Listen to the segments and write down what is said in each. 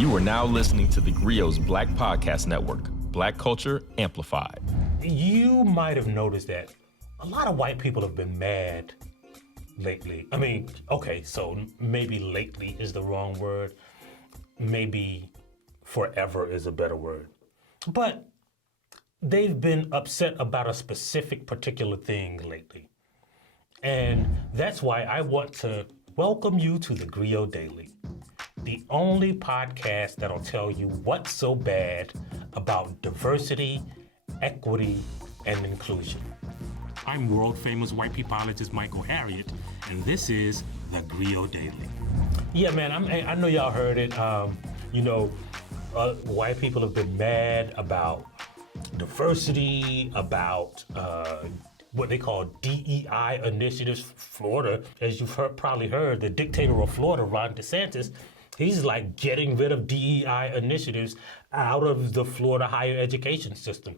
You are now listening to theGrio's Black Podcast Network, Black Culture Amplified. You might have noticed that a lot of white people have been mad lately. I mean, okay, so maybe lately is the wrong word. Maybe forever is a better word. But they've been upset about a specific particular thing lately. And that's why I want to welcome you to theGrio Daily, the only podcast that'll tell you what's so bad about diversity, equity, and inclusion. I'm world-famous white peopleologist Michael Harriot, and this is theGrio Daily. Yeah, man, I know y'all heard it. White people have been mad about diversity, about what they call DEI initiatives. Florida, as you've probably heard, the dictator of Florida, Ron DeSantis, he's like getting rid of DEI initiatives out of the Florida higher education system.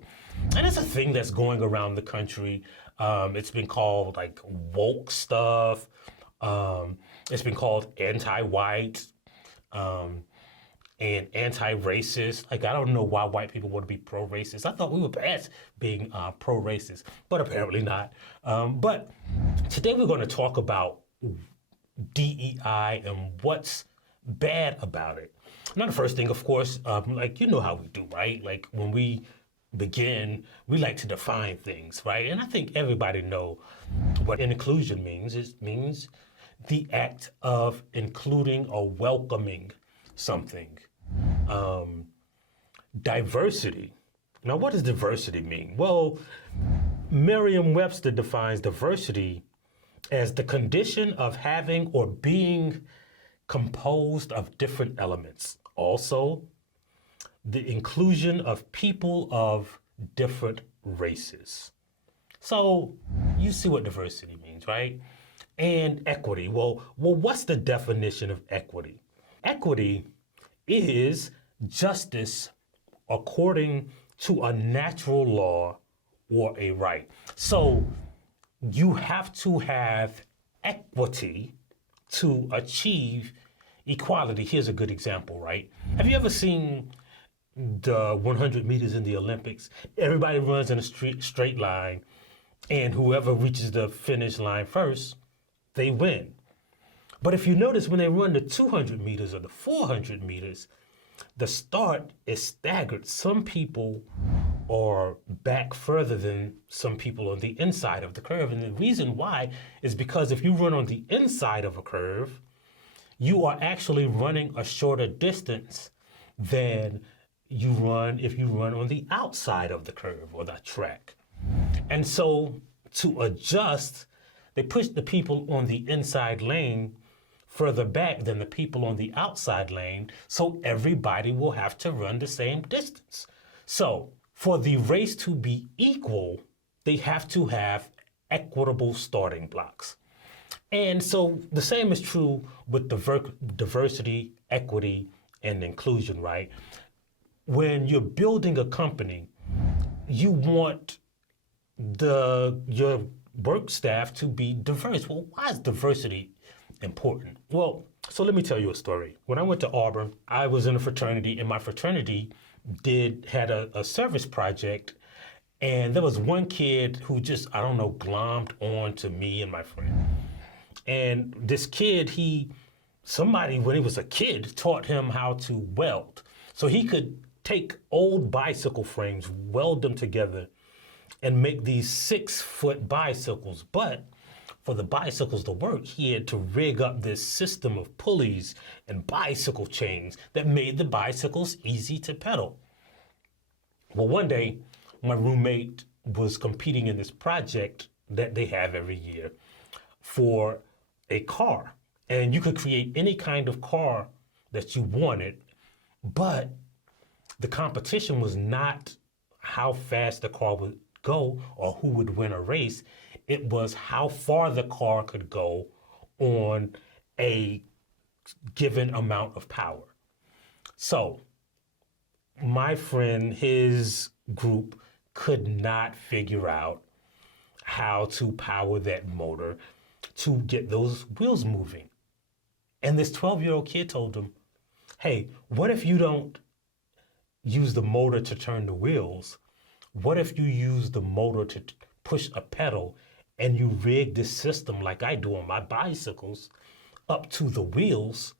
And it's a thing that's going around the country. It's been called like woke stuff. It's been called anti-white and anti-racist. Like, I don't know why white people want to be pro-racist. I thought we were past being pro-racist, but apparently not. But today we're going to talk about DEI and what's bad about it. Now, the first thing, of course, you know how we do, right? Like when we begin, we like to define things, right? And I think everybody know what inclusion means. It means the act of including or welcoming something. Diversity. Now, what does diversity mean? Well, Merriam-Webster defines diversity as the condition of having or being composed of different elements. Also, the inclusion of people of different races. So you see what diversity means, right? And equity. Well, what's the definition of equity? Equity is justice according to a natural law or a right. So you have to have equity to achieve equality. Here's a good example, right? Have you ever seen the 100 meters in the Olympics? Everybody runs in a straight line, and whoever reaches the finish line first, they win. But if you notice, when they run the 200 meters or the 400 meters, the start is staggered. Some people are back further than some people on the inside of the curve. And the reason why is because if you run on the inside of a curve, you are actually running a shorter distance than you run if you run on the outside of the curve or the track. And so to adjust, they push the people on the inside lane further back than the people on the outside lane, so everybody will have to run the same distance. So for the race to be equal, they have to have equitable starting blocks. And so the same is true with diversity, equity, and inclusion, right? When you're building a company, you want your work staff to be diverse. Well, why is diversity important? Well, so let me tell you a story. When I went to Auburn, I was in a fraternity, and my fraternity had a service project, and there was one kid who just, glommed on to me and my friend. And this kid, somebody when he was a kid taught him how to weld. So he could take old bicycle frames, weld them together, and make these 6-foot bicycles. But for the bicycles to work, he had to rig up this system of pulleys and bicycle chains that made the bicycles easy to pedal. Well, one day, my roommate was competing in this project that they have every year for a car. And you could create any kind of car that you wanted, but the competition was not how fast the car would go or who would win a race. It was how far the car could go on a given amount of power. So my friend, his group could not figure out how to power that motor to get those wheels moving. And this 12-year-old kid told him, hey, what if you don't use the motor to turn the wheels? What if you use the motor to push a pedal and you rig this system like I do on my bicycles up to the wheels,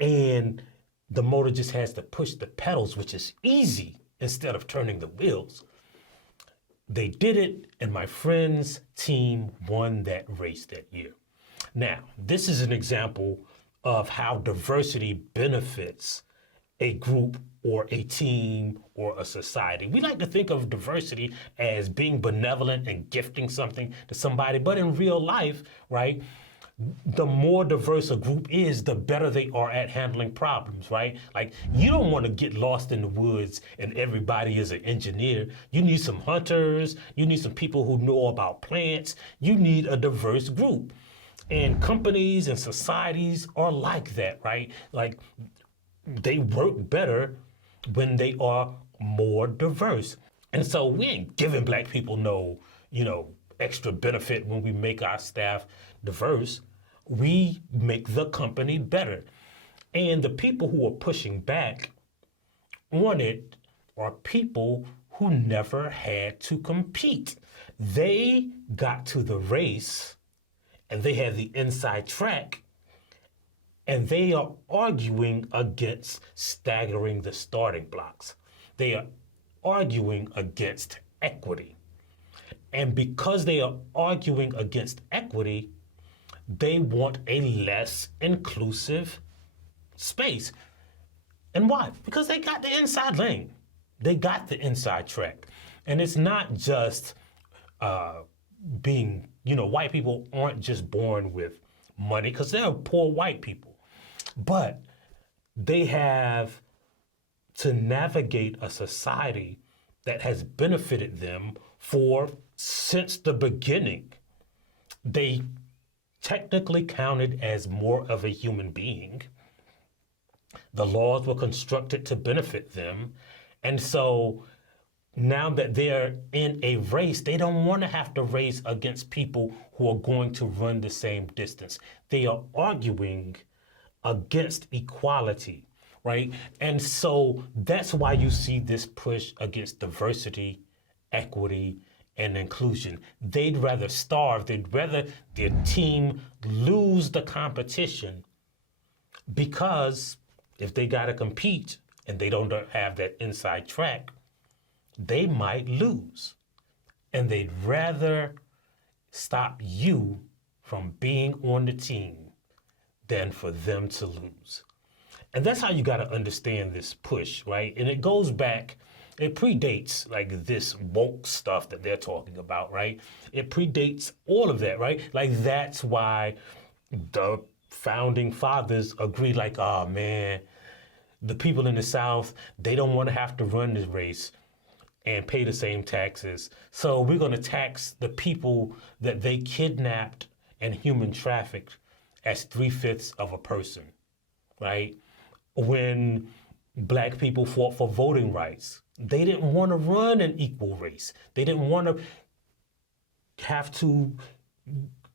and the motor just has to push the pedals, which is easy, instead of turning the wheels? They did it, and my friend's team won that race that year. Now, this is an example of how diversity benefits a group or a team or a society. We like to think of diversity as being benevolent and gifting something to somebody, but in real life, right, the more diverse a group is, the better they are at handling problems, right? Like, you don't want to get lost in the woods and everybody is an engineer. You need some hunters, you need some people who know about plants, you need a diverse group. And companies and societies are like that, right? Like, they work better when they are more diverse. And so we ain't giving Black people no, extra benefit when we make our staff diverse. We make the company better. And the people who are pushing back on it are people who never had to compete. They got to the race and they had the inside track, and they are arguing against staggering the starting blocks. They are arguing against equity. And because they are arguing against equity, they want a less inclusive space. And why? Because they got the inside lane. They got the inside track. And it's not just being, white people aren't just born with money, because they're poor white people. But they have to navigate a society that has benefited them since the beginning. They technically counted as more of a human being. The laws were constructed to benefit them. And so now that they're in a race, they don't want to have to race against people who are going to run the same distance. They are arguing against equality, right? And so that's why you see this push against diversity, equity, and inclusion. They'd rather starve, they'd rather their team lose the competition, because if they gotta compete and they don't have that inside track, they might lose. And they'd rather stop you from being on the team than for them to lose. And that's how you gotta understand this push, right? And it goes back, it predates like this woke stuff that they're talking about, right? It predates all of that, right? Like, that's why the founding fathers agreed, like, oh man, the people in the South, they don't want to have to run this race and pay the same taxes. So we're going to tax the people that they kidnapped and human trafficked as 3/5 of a person, right? When Black people fought for voting rights, they didn't want to run an equal race. They didn't want to have to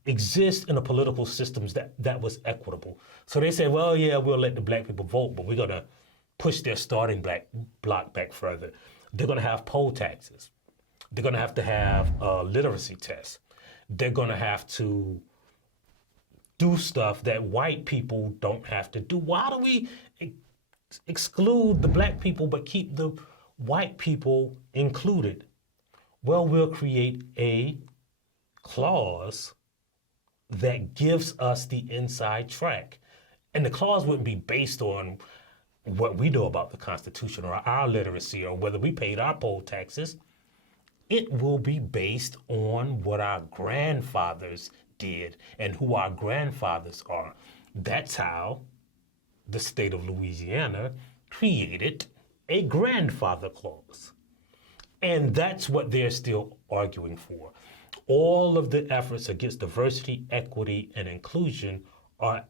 exist in a political system that was equitable. So they said, well, yeah, we'll let the Black people vote, but we're going to push their starting block back further. They're going to have poll taxes. They're going to have literacy tests. They're going to have to do stuff that white people don't have to do. Why do we exclude the Black people but keep the white people included? Well, we'll create a clause that gives us the inside track. And the clause wouldn't be based on what we know about the Constitution or our literacy or whether we paid our poll taxes. It will be based on what our grandfathers did and who our grandfathers are. That's how the state of Louisiana created a grandfather clause. And that's what they're still arguing for. All of the efforts against diversity, equity, and inclusion are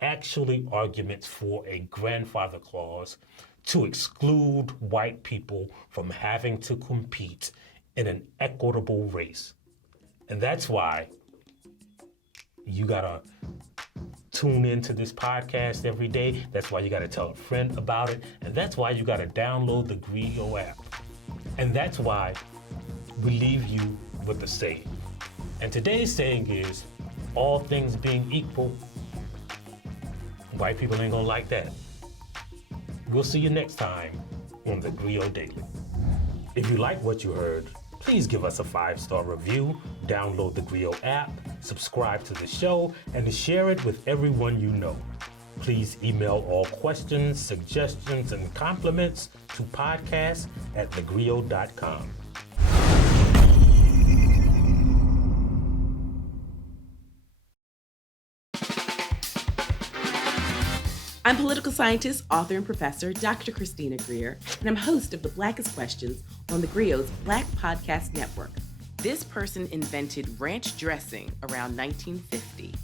actually arguments for a grandfather clause to exclude white people from having to compete in an equitable race. And that's why you gotta tune into this podcast every day. That's why you got to tell a friend about it. And that's why you got to download the DEGrio app. And that's why we leave you with the saying. And today's saying is, all things being equal, white people ain't gonna like that. We'll see you next time on the DEGrio Daily. If you like what you heard, please give us a 5-star review, download the DEGrio app, subscribe to the show, and share it with everyone you know. Please email all questions, suggestions, and compliments to podcast@thegrio.com. I'm political scientist, author, and professor Dr. Christina Greer, and I'm host of the Blackest Questions on the DEGrio's Black Podcast Network. This person invented ranch dressing around 1950.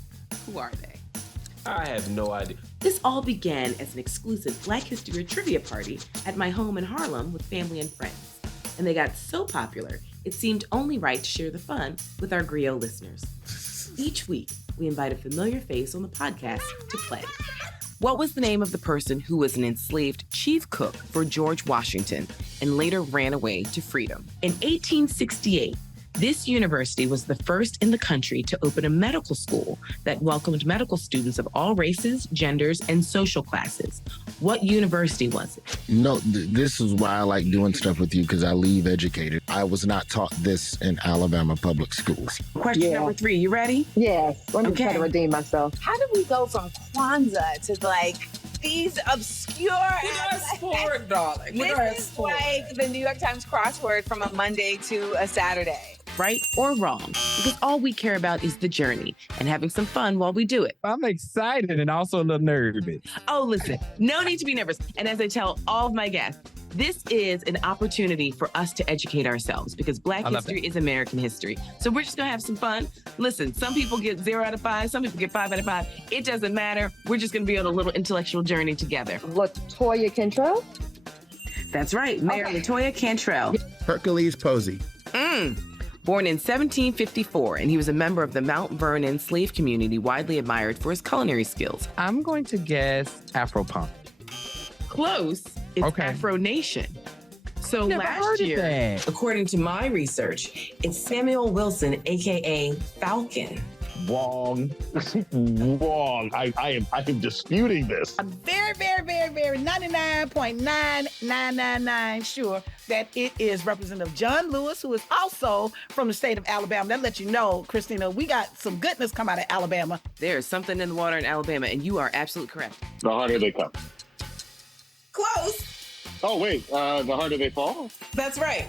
Who are they? I have no idea. This all began as an exclusive Black History trivia party at my home in Harlem with family and friends. And they got so popular, it seemed only right to share the fun with our DEGrio listeners. Each week, we invite a familiar face on the podcast to play. What was the name of the person who was an enslaved chief cook for George Washington and later ran away to freedom? In 1868, this university was the first in the country to open a medical school that welcomed medical students of all races, genders, and social classes. What university was it? This is why I like doing stuff with you, because I leave educated. I was not taught this in Alabama public schools. Question number 3, you ready? Yes. Let me try to redeem myself. How did we go from Kwanzaa to these obscure? sport, darling. This is like the New York Times crossword from a Monday to a Saturday. Right or wrong, because all we care about is the journey and having some fun while we do it. I'm excited and also a little nervous. Oh, listen, no need to be nervous. And as I tell all of my guests, this is an opportunity for us to educate ourselves because Black history is American history. So we're just gonna have some fun. Listen, some people get 0 out of 5, some people get 5 out of 5. It doesn't matter. We're just gonna be on a little intellectual journey together. Latoya Cantrell? That's right, Mayor Latoya Cantrell. Hercules Posey. Born in 1754, and he was a member of the Mount Vernon slave community, widely admired for his culinary skills. I'm going to guess Afro-punk. Close. It's Afro Nation. So last year, according to my research, it's Samuel Wilson, aka Falcon. Wrong. Wrong. I am disputing this. I'm very 99.9999 sure that it is Representative John Lewis, who is also from the state of Alabama. That lets you know, Christina, we got some goodness come out of Alabama. There's something in the water in Alabama, and you are absolutely correct. The harder they come. Close. Oh, wait. The harder they fall? That's right.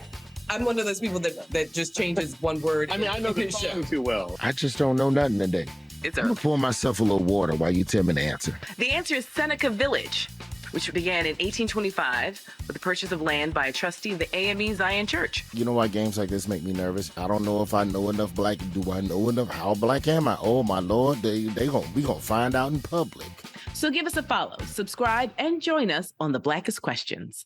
I'm one of those people that just changes one word. I mean, I know the song too well. I just don't know nothing today. It's I'm going to pour myself a little water while you tell me the answer. The answer is Seneca Village, which began in 1825 with the purchase of land by a trustee of the AME Zion Church. You know why games like this make me nervous? I don't know if I know enough black. Do I know enough? How black am I? Oh, my Lord. We gonna find out in public. So give us a follow, subscribe, and join us on the Blackest Questions.